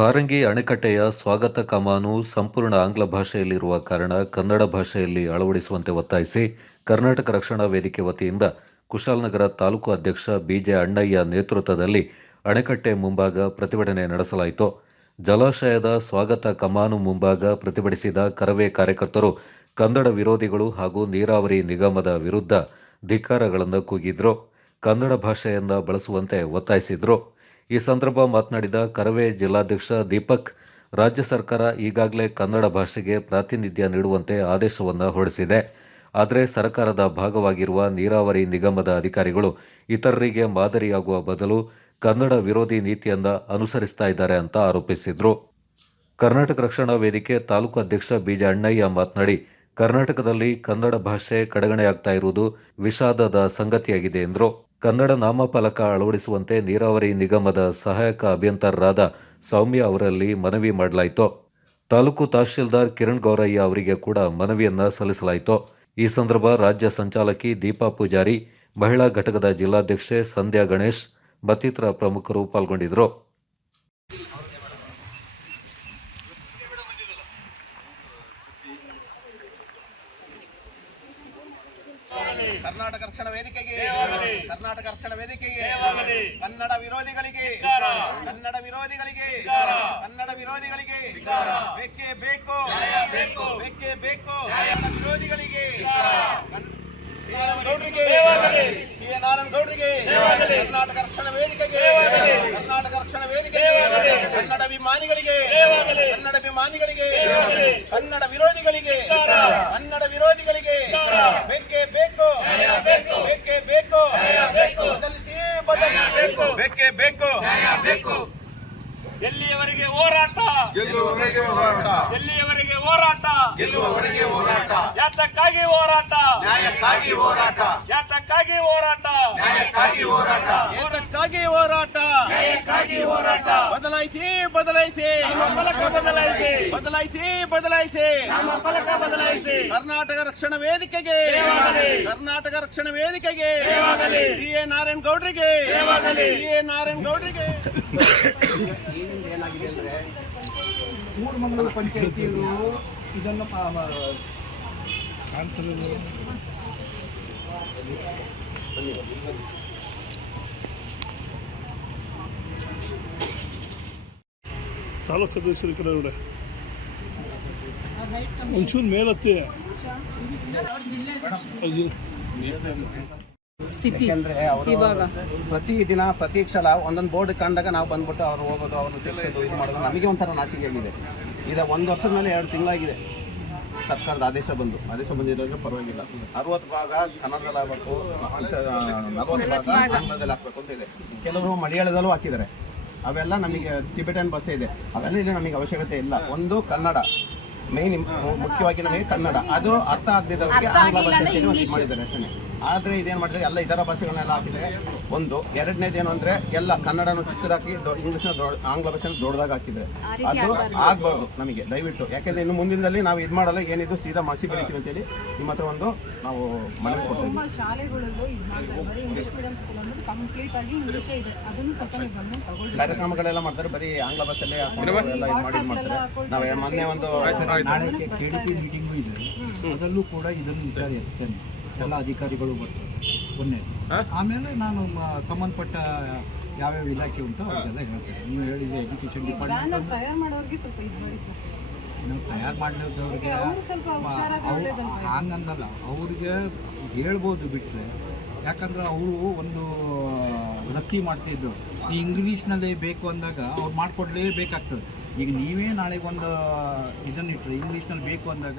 ಹಾರಂಗಿ ಅಣೆಕಟ್ಟೆಯ ಸ್ವಾಗತ ಕಮಾನು ಸಂಪೂರ್ಣ ಆಂಗ್ಲ ಭಾಷೆಯಲ್ಲಿರುವ ಕಾರಣ ಕನ್ನಡ ಭಾಷೆಯಲ್ಲಿ ಅಳವಡಿಸುವಂತೆ ಒತ್ತಾಯಿಸಿ ಕರ್ನಾಟಕ ರಕ್ಷಣಾ ವೇದಿಕೆ ವತಿಯಿಂದ ಕುಶಾಲನಗರ ತಾಲೂಕು ಅಧ್ಯಕ್ಷ ಬಿಜೆ ಅಣ್ಣಯ್ಯ ನೇತೃತ್ವದಲ್ಲಿ ಅಣೆಕಟ್ಟೆ ಮುಂಭಾಗ ಪ್ರತಿಭಟನೆ ನಡೆಸಲಾಯಿತು. ಜಲಾಶಯದ ಸ್ವಾಗತ ಕಮಾನು ಮುಂಭಾಗ ಪ್ರತಿಭಟಿಸಿದ ಕರವೇ ಕಾರ್ಯಕರ್ತರು, ಕನ್ನಡ ವಿರೋಧಿಗಳು ಹಾಗೂ ನೀರಾವರಿ ನಿಗಮದ ವಿರುದ್ಧ ಧಿಕ್ಕಾರಗಳನ್ನು ಕೂಗಿದ್ರು. ಕನ್ನಡ ಭಾಷೆಯನ್ನು ಬಳಸುವಂತೆ ಒತ್ತಾಯಿಸಿದ್ರು. ಈ ಸಂದರ್ಭ ಮಾತನಾಡಿದ ಕರವೇ ಜಿಲ್ಲಾಧ್ಯಕ್ಷ ದೀಪಕ್, ರಾಜ್ಯ ಸರ್ಕಾರ ಈಗಾಗಲೇ ಕನ್ನಡ ಭಾಷೆಗೆ ಪ್ರಾತಿನಿಧ್ಯ ನೀಡುವಂತೆ ಆದೇಶವನ್ನು ಹೊರಡಿಸಿದೆ. ಆದರೆ ಸರ್ಕಾರದ ಭಾಗವಾಗಿರುವ ನೀರಾವರಿ ನಿಗಮದ ಅಧಿಕಾರಿಗಳು ಇತರರಿಗೆ ಮಾದರಿಯಾಗುವ ಬದಲು ಕನ್ನಡ ವಿರೋಧಿ ನೀತಿಯನ್ನು ಅನುಸರಿಸ್ತಾ ಇದ್ದಾರೆ ಅಂತ ಆರೋಪಿಸಿದರು. ಕರ್ನಾಟಕ ರಕ್ಷಣಾ ವೇದಿಕೆ ತಾಲೂಕು ಅಧ್ಯಕ್ಷ ಬಿಜೆ ಅಣ್ಣಯ್ಯ ಮಾತನಾಡಿ, ಕರ್ನಾಟಕದಲ್ಲಿ ಕನ್ನಡ ಭಾಷೆ ಕಡೆಗಣೆಯಾಗ್ತಾ ಇರುವುದು ವಿಷಾದದ ಸಂಗತಿಯಾಗಿದೆ ಎಂದರು. ಕನ್ನಡ ನಾಮಫಲಕ ಅಳವಡಿಸುವಂತೆ ನೀರಾವರಿ ನಿಗಮದ ಸಹಾಯಕ ಅಭಿಯಂತರರಾದ ಸೌಮ್ಯ ಅವರಲ್ಲಿ ಮನವಿ ಮಾಡಲಾಯಿತು. ತಾಲೂಕು ತಹಶೀಲ್ದಾರ್ ಕಿರಣ್ ಗೌರಯ್ಯ ಅವರಿಗೆ ಕೂಡ ಮನವಿಯನ್ನು ಸಲ್ಲಿಸಲಾಯಿತು. ಈ ಸಂದರ್ಭ ರಾಜ್ಯ ಸಂಚಾಲಕಿ ದೀಪಾ ಪೂಜಾರಿ, ಮಹಿಳಾ ಘಟಕದ ಜಿಲ್ಲಾಧ್ಯಕ್ಷೆ ಸಂಧ್ಯಾ ಗಣೇಶ್ ಮತ್ತಿತರ ಪ್ರಮುಖರು ಪಾಲ್ಗೊಂಡಿದ್ದರು. ಕರ್ನಾಟಕ ರಕ್ಷಣಾ ವೇದಿಕೆಗೆ ಕರ್ನಾಟಕ ರಕ್ಷಣಾ ವೇದಿಕೆಗೆ ಕನ್ನಡ ವಿರೋಧಿಗಳಿಗೆ ಕನ್ನಡ ವಿರೋಧಿಗಳಿಗೆ ಕನ್ನಡ ವಿರೋಧಿಗಳಿಗೆ ಬೇಕೇ ಬೇಕು ಬೇಕೇ. ಬೇಕು ವಿರೋಧಿಗಳಿಗೆ. ಗೌಡ್ರಿಗೆ ಕರ್ನಾಟಕ ರಕ್ಷಣಾ ವೇದಿಕೆಗೆ ಕರ್ನಾಟಕ ರಕ್ಷಣಾ ವೇದಿಕೆಗೆ ಕನ್ನಡ ಅಭಿಮಾನಿಗಳಿಗೆ ಕನ್ನಡ ಅಭಿಮಾನಿಗಳಿಗೆ ಕನ್ನಡ ವಿರೋಧಿಗಳಿಗೆ ಕನ್ನಡ ವಿರೋಧಿಗಳಿಗೆ ಬೇಕೇ ಬೇಕು ಬೇಕೇ ಬೇಕು ಬದಲಿಸಿ ಬದಲಿಸಬೇಕು ಬೇಕೇ ಬೇಕು ಬೇಕು ಎಲ್ಲಿಯವರೆಗೆ ಹೋರಾಟ. ಗೆಲ್ಲುವವರೆಗೆ ಹೋರಾಟ. ಎಲ್ಲಿಯವರೆಗೆ ಹೋರಾಟ? ಗೆಲ್ಲುವವರೆಗೆ ಹೋರಾಟ. ಯಾತಕ್ಕಾಗಿ ಹೋರಾಟ? ನ್ಯಾಯಕ್ಕಾಗಿ ಹೋರಾಟ. ಯಾತಕ್ಕಾಗಿ ಹೋರಾಟ? ನ್ಯಾಯಕ್ಕಾಗಿ ಹೋರಾಟ. ಯಾತಕ್ಕಾಗಿ ಹೋರಾಟ? ನ್ಯಾಯಕ್ಕಾಗಿ ಹೋರಾಟ. ಬದಲಾಯಿಸಿ ಬದಲಾಯಿಸಿ. ಬದಲಾಯಿಸಿ. ಬದಲಾಯಿಸಿ ಬದಲಾಯಿಸಿ. ನಮ್ಮ ಫಲಕ ಬದಲಾಯಿಸಿ. ಕರ್ನಾಟಕ ರಕ್ಷಣಾ ವೇದಿಕೆಗೆ. ಜಯವಾಗಲಿ. ಕರ್ನಾಟಕ ರಕ್ಷಣಾ ವೇದಿಕೆಗೆ. ಜಯವಾಗಲಿ. ಟಿ ಎ ನಾರಾಯಣ ಗೌಡ್ರಿಗೆ. ಜಯವಾಗಲಿ. ಟಿ ಎ ನಾರಾಯಣ ಗೌಡ್ರಿಗೆ. ಏನಾಗಿದೆ ಅಂದರೆ ಮೂರು ಪಂಚಾಯತಿಯವರು ಇದನ್ನು ತಾಲೂಕು ಅಧ್ಯಕ್ಷರು ಕಡೆ ಒಂಚೂರು ಮೇಲತ್ತಿ. ಸ್ಥಿತಿ ಇವಾಗ. ಪ್ರತಿ ದಿನ ಪ್ರತಿ ಕ್ಷಲ ಒಂದೊಂದು ಬೋರ್ಡ್ ಕಂಡಾಗ ನಾವು ಬಂದ್ಬಿಟ್ಟು ಅವ್ರು ಹೋಗೋದು ಅವ್ರನ್ನ ತಿಳಿಸೋದು ಇದು ಮಾಡೋದು ನಮಗೆ ಒಂಥರ ನಾಚಿಕೆ ಆಗಿದೆ. ಈಗ ಒಂದು ವರ್ಷದ ಮೇಲೆ ಎರಡು ತಿಂಗಳಾಗಿದೆ. ಸರ್ಕಾರದ ಆದೇಶ ಬಂದು. ಆದೇಶ ಬಂದಿರೋದ್ರೆ ಪರವಾಗಿಲ್ಲ. ಅರವತ್ತು ಭಾಗ ಕನ್ನಡದಲ್ಲಿ ಆಗಬೇಕು ನಲವತ್ತು ಭಾಗ ಕನ್ನಡದಲ್ಲಿ ಹಾಕ್ಬೇಕು ಅಂತ ಇದೆ. ಕೆಲವರು ಮಲಯಾಳದಲ್ಲೂ ಹಾಕಿದ್ದಾರೆ. ಅವೆಲ್ಲ ನಮಗೆ ಟಿಬೆಟನ್ ಬಸ್ಸೇ ಇದೆ. ಅವೆಲ್ಲ ಇಲ್ಲಿ ನಮಗೆ ಅವಶ್ಯಕತೆ ಇಲ್ಲ. ಒಂದು ಕನ್ನಡ. ಮೈನ್ ಮುಖ್ಯವಾಗಿ ನಮಗೆ ಕನ್ನಡ. ಅದು ಅರ್ಥ ಆಗದಿದ್ದವರಿಗೆ ಆಂಗ್ಲ ಭಾಷೆ. ಮಾಡಿದ್ದಾರೆ ಅಷ್ಟೇ. ಆದ್ರೆ ಇದೇನು ಮಾಡಿದ್ರೆ ಎಲ್ಲ ಇತರ ಭಾಷೆಗಳನ್ನೆಲ್ಲ ಹಾಕಿದ್ದಾರೆ. ಒಂದು ಎರಡನೇದು ಏನು ಅಂದ್ರೆ ಎಲ್ಲ ಕನ್ನಡನೂ ಚಿಕ್ಕದಾಕಿ ಇಂಗ್ಲೀಷ್ನ ದೊಡ್ಡ ಆಂಗ್ಲ ಭಾಷೆನ ದೊಡ್ಡದಾಗಿ ಹಾಕಿದ್ರೆ ಅದು ಆಗ್ಬಾರ್ದು. ನಮಗೆ ದಯವಿಟ್ಟು. ಯಾಕೆಂದ್ರೆ ಇನ್ನು ಮುಂದಿನದಲ್ಲಿ ನಾವು ಇದು ಮಾಡಲ್ಲ ಏನಿದು ಸೀದಾ ಮಸಿ ಬೆಳಿತೀವಿ ಅಂತೇಳಿ ನಿಮ್ಮ ಹತ್ರ ಒಂದು ನಾವು ಮನವಿ ಕೊಡ್ತೀವಿ. ತುಂಬ ಶಾಲೆಗಳಲ್ಲೂ ಇದು ಮಾಡ್ತಾರೆ ಬರೀ ಇಂಗ್ಲೀಷ್ ಮೀಡಿಯಂ ಸ್ಕೂಲ್ ಅನ್ನೋದು ಕಂಪ್ಲೀಟ್ ಆಗಿ ಇಂಗ್ಲೀಷೇ ಇದೆ. ಅದನ್ನು ಸ್ವಲ್ಪ ನೀವು ತಗೊಳ್ಳಿ. ಕಾರ್ಯಕ್ರಮಗಳೆಲ್ಲ ಮಾಡ್ತಾರೆ ಬರೀ ಆಂಗ್ಲ ಭಾಷೆಯಲ್ಲೇ ಎಲ್ಲ ಇದು ಮಾಡಿ ಮಾಡ್ತಾರೆ. ನಾವು ಮೊನ್ನೆ ಒಂದು ಕೆ ಡಿ ಪಿ ಮೀಟಿಂಗು ಇದೆ. ಅದರಲ್ಲೂ ಕೂಡ ಇದನ್ನು ವಿಚಾರ ಎತ್ತೇನೆ ಎಲ್ಲ ಅಧಿಕಾರಿಗಳು ಬರ್ತಾರೆ. ಒಂದೇ. ಆಮೇಲೆ ನಾನು ಮ- ಸಂಬಂಧಪಟ್ಟ ಯಾವ್ಯಾವ ಇಲಾಖೆ ಉಂಟು ಅವ್ರಿಗೆಲ್ಲ ಹೇಳ್ತೇನೆ. ನೀವು ಹೇಳಿದ್ರೆ ಎಜುಕೇಷನ್ ಡಿಪಾರ್ಟ್ಮೆಂಟ್ ತಯಾರು ಮಾಡೋರಿಗೆ ಸ್ವಲ್ಪ ಇದು ಮಾಡಿ ಸರ್. ನಾವು ತಯಾರು ಮಾಡಿದವ್ರಿಗೆ ಹಂಗಂದಲ್ಲ ಅವ್ರಿಗೆ ಹೇಳ್ಬೋದು ಬಿಟ್ಟರೆ ಯಾಕಂದ್ರೆ ಅವರು ಒಂದು ವೃತ್ತಿ ಮಾಡ್ತಿದ್ರು ಈ ಇಂಗ್ಲೀಷ್ನಲ್ಲೇ ಬೇಕು ಅಂದಾಗ ಅವ್ರು ಮಾಡಿಕೊಡ್ಲೇಬೇಕಾಗ್ತದೆ. ಈಗ ನೀವೇ ನಾಳೆಗೊಂದು ಇದನ್ನಿಟ್ಟರೆ ಇಂಗ್ಲೀಷ್ನಲ್ಲಿ ಬೇಕು ಅಂದಾಗ